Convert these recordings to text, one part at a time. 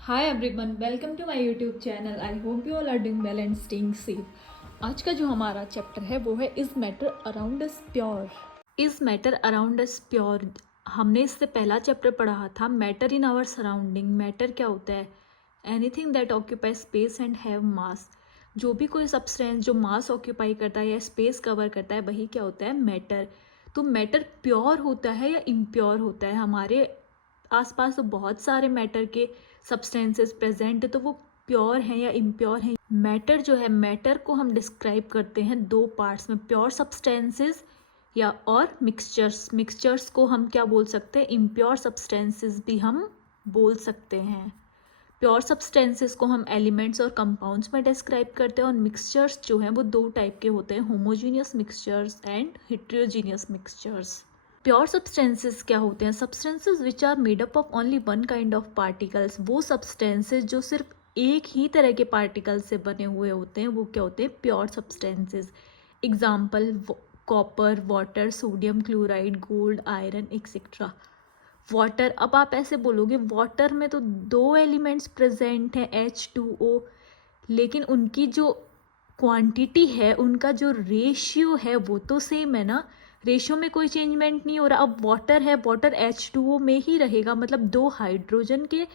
Hi everyone, welcome to my YouTube channel. I hope you all are doing well and staying safe. आज का जो हमारा chapter है वो है is matter around us pure. Is matter around us pure. हमने इससे पहला चैप्टर पढ़ा था matter in our surrounding. Matter क्या होता है? Anything that occupy space and have mass. जो भी कोई सब्सटेंस जो मास ऑक्यूपाई करता है या स्पेस कवर करता है वही क्या होता है? मैटर। तो मैटर प्योर होता है या इम्प्योर होता है? हमारे आसपास तो बहुत सारे मैटर के सब्सटेंसेस प्रेजेंट है, तो वो प्योर हैं या इम्प्योर हैं? मैटर जो है, मैटर को हम डिस्क्राइब करते हैं दो पार्ट्स में, प्योर सब्सटेंसेस या और मिक्सचर्स। मिक्सचर्स को हम क्या बोल सकते हैं? इम्प्योर सब्सटेंसेस भी हम बोल सकते हैं। प्योर सब्सटेंसेस को हम एलिमेंट्स और कंपाउंड्स में डिस्क्राइब करते हैं, और मिक्सचर्स जो हैं वो दो टाइप के होते हैं, homogeneous mixtures and heterogeneous mixtures. Pure substances क्या होते हैं? Substances which are made up of only one kind of particles. वो सब्सटेंसेस जो सिर्फ एक ही तरह के पार्टिकल से बने हुए होते हैं वो क्या होते हैं? Pure substances. Example copper, water, sodium chloride, gold, iron etcetera. Water, अब आप ऐसे बोलोगे वाटर में तो दो एलिमेंट्स प्रेजेंट हैं H2O, लेकिन उनकी जो क्वांटिटी है, उनका जो रेशियो है वो तो सेम है ना, रेशियो में कोई चेंजमेंट नहीं हो रहा। अब वाटर है, वाटर H2O में ही रहेगा, मतलब दो हाइड्रोजन के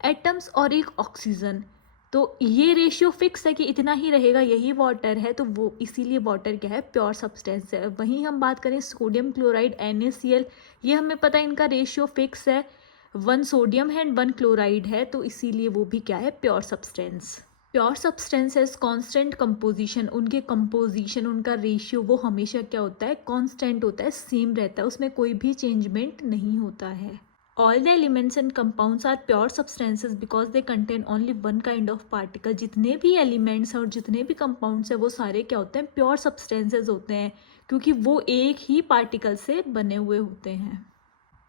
एटम्स और एक ऑक्सीजन, तो ये रेशियो फिक्स है कि इतना ही रहेगा, यही वाटर है, तो वो इसीलिए वाटर क्या है? प्योर सब्सटेंस है। वहीं हम बात करें सोडियम क्लोराइड NaCl, ये हमें पता है इनका रेशियो फिक्स है, 1 सोडियम है एंड 1 क्लोराइड है, तो इसीलिए वो भी क्या है? Pure substance. Pure substances constant composition, उनके कंपोजिशन, उनका रेशियो वो हमेशा क्या होता है? कांस्टेंट होता है, सेम रहता है, उसमें कोई भी चेंजमेंट नहीं होता है। All the elements and compounds are pure substances because they contain only one kind of particle. जितने भी एलिमेंट्स और जितने भी कंपाउंड्स हैं वो सारे क्या होते हैं? प्योर सब्सटेंसेस होते हैं, क्योंकि वो एक ही पार्टिकल से बने हुए होते हैं।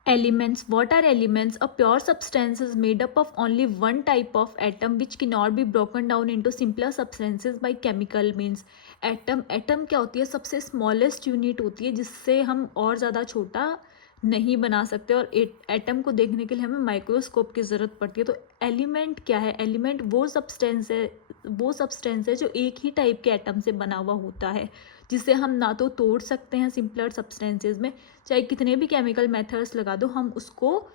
Elements. What are elements? A pure substance is made up of only one type of atom which cannot be broken down into simpler substances by chemical means. Atom क्या होती है? सबसे smallest unit होती है जिससे हम और ज़्यादा छोटा नहीं बना सकते, और एटम को देखने के लिए हमें माइक्रोस्कोप की ज़रूरत पड़ती है। तो एलिमेंट क्या है? एलिमेंट वो सब्सटेंस है जो एक ही टाइप के एटम से बना हुआ होता है, जिसे हम ना तो तोड़ सकते हैं सिंपलर सब्सटेंसेज में, चाहे कितने भी केमिकल मेथड्स लगा दो हम उसको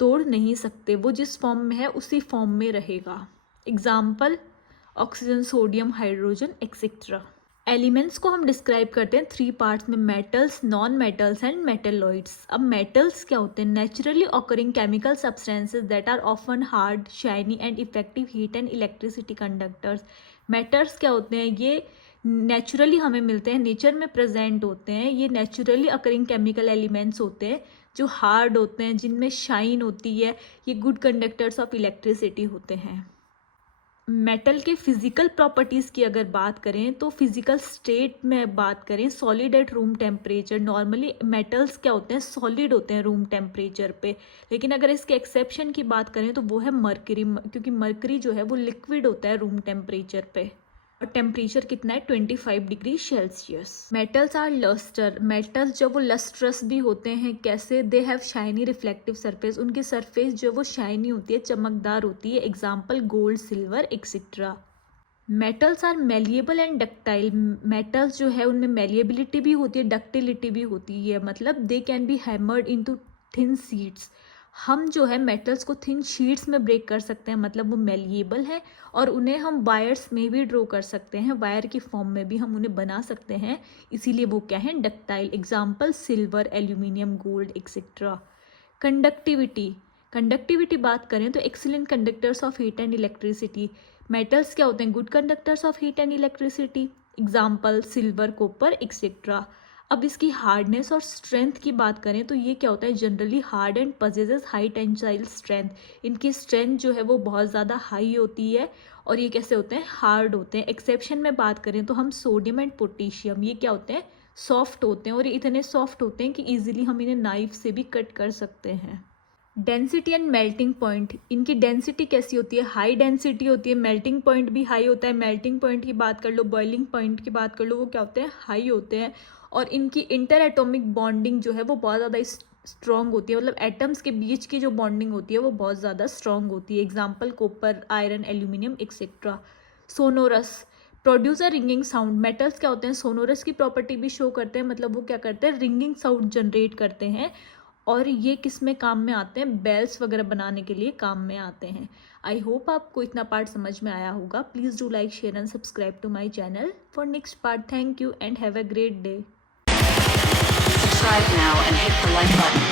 तोड़ नहीं सकते, वो जिस फॉर्म में है उसी फॉर्म में रहेगा। Example oxygen, sodium, hydrogen etcetera. Elements को हम डिस्क्राइब करते हैं 3 पार्ट्स में, metals, non metals and metalloids. अब मेटल्स क्या होते हैं? Naturally occurring chemical substances that are often hard, shiny and effective heat and electricity conductors. Metals क्या होते हैं? ये नेचुरली हमें मिलते हैं, नेचर में प्रेजेंट होते हैं, ये नेचुरली अकरिंग केमिकल एलिमेंट्स होते हैं जो हार्ड होते हैं, जिनमें शाइन होती है, ये गुड कंडक्टर्स ऑफ इलेक्ट्रिसिटी होते हैं। मेटल के फिजिकल प्रॉपर्टीज़ की अगर बात करें तो फिजिकल स्टेट में बात करें, solid at room temperature. Normally metals क्या होते हैं? सॉलिड होते हैं रूम टेम्परेचर पे, लेकिन अगर इसके एक्सेप्शन की बात करें तो वो है मरकरी, क्योंकि मरकरी जो है वो लिक्विड होता है रूम टेम्परेचर पे, और टेम्परेचर कितना है? 25 degree Celsius. Metals are lustre, metals जो वो लस्ट्रस भी होते हैं। कैसे? They have shiny reflective surface, उनकी सरफेस जो वो शाइनी होती है, चमकदार होती है। Example gold, silver etcetera. Metals are malleable and ductile, metals जो है उनमें मेलिएबिलिटी भी होती है, डक्टिलिटी भी होती है, मतलब they can be hammered into thin sheets. हम जो है मेटल्स को थिन शीट्स में ब्रेक कर सकते हैं, मतलब वो मेलिएबल है, और उन्हें हम वायर्स में भी ड्रॉ कर सकते हैं, वायर की फॉर्म में भी हम उन्हें बना सकते हैं, इसीलिए वो क्या है? Ductile. Example silver, aluminium, gold etcetera. Conductivity, conductivity बात करें तो excellent conductors of heat and electricity. Metals क्या होते हैं? Good conductors of heat and electricity. Example silver, copper etcetera. अब इसकी हार्डनेस और स्ट्रेंथ की बात करें तो ये क्या होता है? Generally hard and possesses high tensile strength, इनकी स्ट्रेंथ जो है वो बहुत ज़्यादा हाई होती है, और ये कैसे होते हैं? हार्ड होते हैं। एक्सेप्शन में बात करें तो हम सोडियम एंड पोटेशियम, ये क्या होते हैं? सॉफ्ट होते हैं, और ये इतने सॉफ्ट होते हैं कि ईजिली हम इन्हें नाइफ से भी कट कर सकते हैं। डेंसिटी एंड मेल्टिंग पॉइंट, इनकी डेंसिटी कैसी होती है? हाई डेंसिटी होती है, मेल्टिंग पॉइंट भी हाई होता है। मेल्टिंग पॉइंट की बात कर लो, बॉइलिंग पॉइंट की बात कर लो, वो क्या होते हैं? हाई होते हैं। और इनकी इंटर एटॉमिक बॉन्डिंग जो है वो बहुत ज़्यादा स्ट्रॉन्ग होती है, मतलब एटम्स के बीच की जो बॉन्डिंग होती है वो बहुत ज़्यादा स्ट्रॉन्ग होती है। Example copper, iron, aluminium etcetera. Sonorous, produce a ringing sound. Metals क्या होते हैं, सोनोरस की प्रॉपर्टी भी शो करते हैं, मतलब वो क्या करते हैं, रिंगिंग साउंड जनरेट करते हैं। और ये किस में काम में आते हैं, बेल्स वगैरह बनाने के लिए काम में आते हैं। आई होप आपको इतना पार्ट समझ में आया होगा। Please do like, share and subscribe to my channel for next part. Thank you and have a great day. Subscribe now and hit the like button.